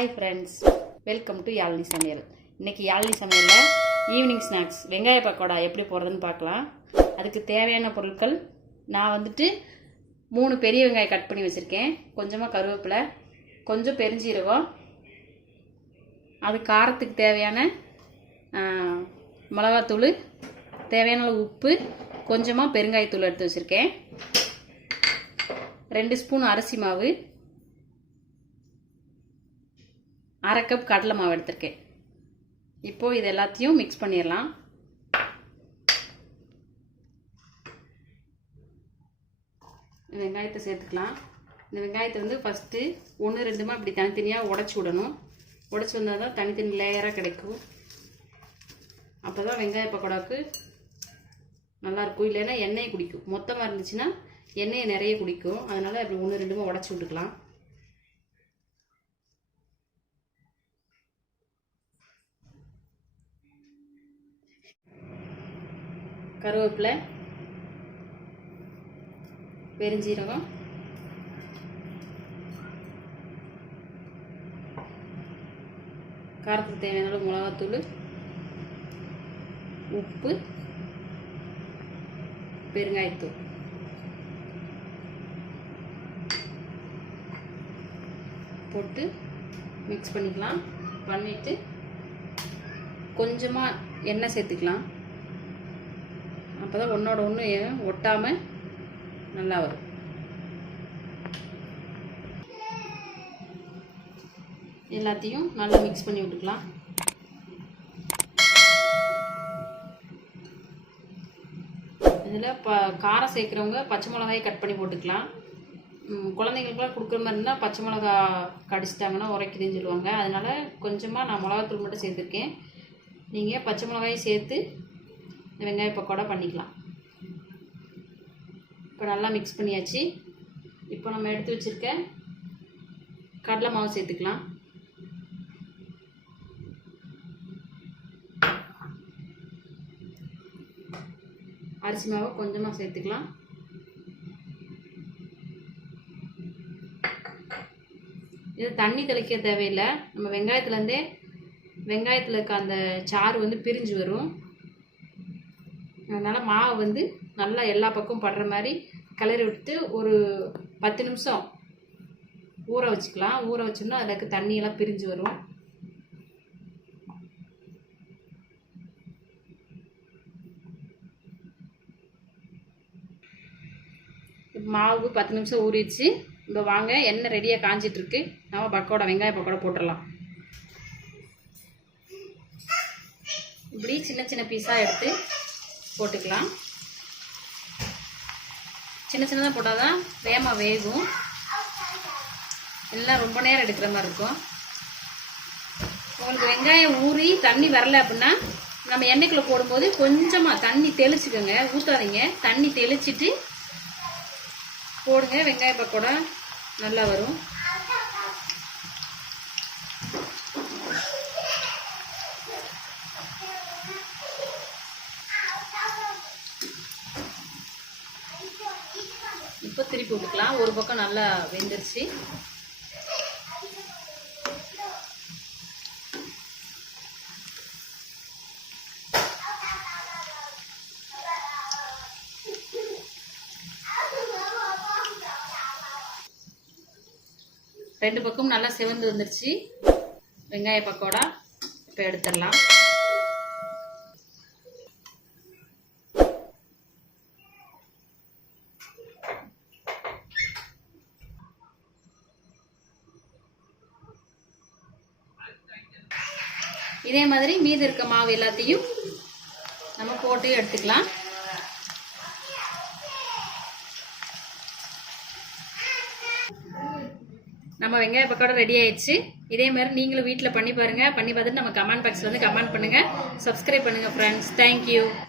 Hi friends, welcome to Yazhini சமையல். இன்றைக்கி யாழினி சமையலில் ஈவினிங் ஸ்நாக்ஸ் வெங்காய பக்கோடா எப்படி போடுறதுன்னு பார்க்கலாம். அதுக்கு தேவையான பொருட்கள் நான் 3 பெரிய வெங்காயம் கட் பண்ணி வச்சுருக்கேன். கொஞ்சமாக கருவேப்பிலை, கொஞ்சம் பெருஞ்சீரகம், அது காரத்துக்கு தேவையான மிளகாத்தூள், தேவையான உப்பு, கொஞ்சமாக பெருங்காயத்தூள் எடுத்து வச்சுருக்கேன். 2 ஸ்பூன் அரிசி மாவு, 1/2 கப் கடலை மாவு எடுத்திருக்கேன். இப்போது இது எல்லாத்தையும் மிக்ஸ் பண்ணிடலாம். வெங்காயத்தை சேர்த்துக்கலாம். இந்த வெங்காயத்தை ஃபஸ்ட்டு 1-2 இப்படி தனித்தனியாக உடச்சி விடணும். உடச்சி வந்தால் தான் தனித்தனி லேயராக கிடைக்கும். அப்போ தான் வெங்காய பக்கோடாவுக்கு நல்லாயிருக்கும். இல்லைன்னா எண்ணெயை குடிக்கும். மொத்தமாக இருந்துச்சுன்னா எண்ணெயை நிறைய குடிக்கும். அதனால் அப்படி 1-2 உடச்சி விட்டுக்கலாம். கருவேப்பிலை, பெருஞ்சீரகம், காரத்துக்கு தேவையான மிளகாத்தூள், உப்பு, பெருங்காயத்தூள் போட்டு மிக்ஸ் பண்ணிக்கலாம். பண்ணிட்டு கொஞ்சமாக எண்ணெய் சேர்த்துக்கலாம். அப்போ தான் ஒன்றோட ஒன்று ஒட்டாமல் நல்லா வரும். எல்லாத்தையும் நல்லா மிக்ஸ் பண்ணி விட்டுக்கலாம். இதில் காரம் சேர்க்குறவங்க பச்சை மிளகாயை கட் பண்ணி போட்டுக்கலாம். குழந்தைங்களுக்குலாம் கொடுக்குற மாதிரி இருந்தால் பச்சை மிளகா கடிச்சிட்டாங்கன்னா உரைக்குதுன்னு சொல்லுவாங்க. அதனால் கொஞ்சமாக நான் மிளகாத்தூள் மட்டும் சேர்த்துருக்கேன். நீங்கள் பச்சை மிளகாயும் சேர்த்து வெங்காய பக்கோடா பண்ணிக்கலாம். இப்போ நல்லா மிக்ஸ் பண்ணியாச்சு. இப்போ நம்ம எடுத்து வச்சுருக்க கடலை மாவு சேர்த்துக்கலாம். அரிசி மாவை கொஞ்சமாக சேர்த்துக்கலாம். இது தண்ணி தெளிக்க தேவையில்லை. நம்ம வெங்காயத்துலேருந்தே வெங்காயத்தில் இருக்க அந்த சாறு பிரிஞ்சு வரும். அதனால் மாவு நல்லா எல்லா பக்கமும் படுற மாதிரி கிளறி விட்டு ஒரு 10 நிமிஷம் ஊற வச்சுக்கலாம். ஊற வச்சோம்னா அதில் இருக்க தண்ணியெல்லாம் பிரிஞ்சு வரும். மாவு 10 நிமிஷம் ஊறிடுச்சு. இப்போ வாங்க, எண்ணெய் ரெடியாக காஞ்சிட்ருக்கு. நம்ம பக்கோடா வெங்காய பக்கோடா போட்டுடலாம். இப்படி சின்ன சின்ன பீஸாக எடுத்து போட்டுக்கலாம். சின்ன சின்னதாக போட்டால் தான் வேகமாக வேகும். எல்லாம் ரொம்ப நேரம் எடுக்கிற மாதிரி இருக்கும். உங்களுக்கு வெங்காயம் ஊறி தண்ணி வரல அப்படின்னா நம்ம எண்ணெய்க்குள்ளே போடும்போது கொஞ்சமாக தண்ணி தெளிச்சுக்கோங்க. ஊற்றாதீங்க, தண்ணி தெளிச்சிட்டு போடுங்க. வெங்காய பக்கோடா நல்லா வரும். இப்போ திருப்பி விட்டுக்கலாம். ஒரு பக்கம் நல்லா வெந்துருச்சு. ரெண்டு பக்கம் நல்லா சிவந்து வந்துருச்சு வெங்காய பக்கோடா. இப்போ எடுத்துடலாம். இதே மாதிரி மீதி இருக்க மாவு எல்லாத்தையும் நம்ம போட்டு எடுத்துக்கலாம். நம்ம வெங்காய பக்கோடா ரெடி ஆயிடுச்சு. இதே மாதிரி நீங்களும் வீட்டில் பண்ணி பாருங்கள். பண்ணி பார்த்துட்டு நம்ம கமெண்ட் பாக்ஸில் கமெண்ட் பண்ணுங்கள். சப்ஸ்கிரைப் பண்ணுங்கள் ஃப்ரெண்ட்ஸ். தேங்க்யூ.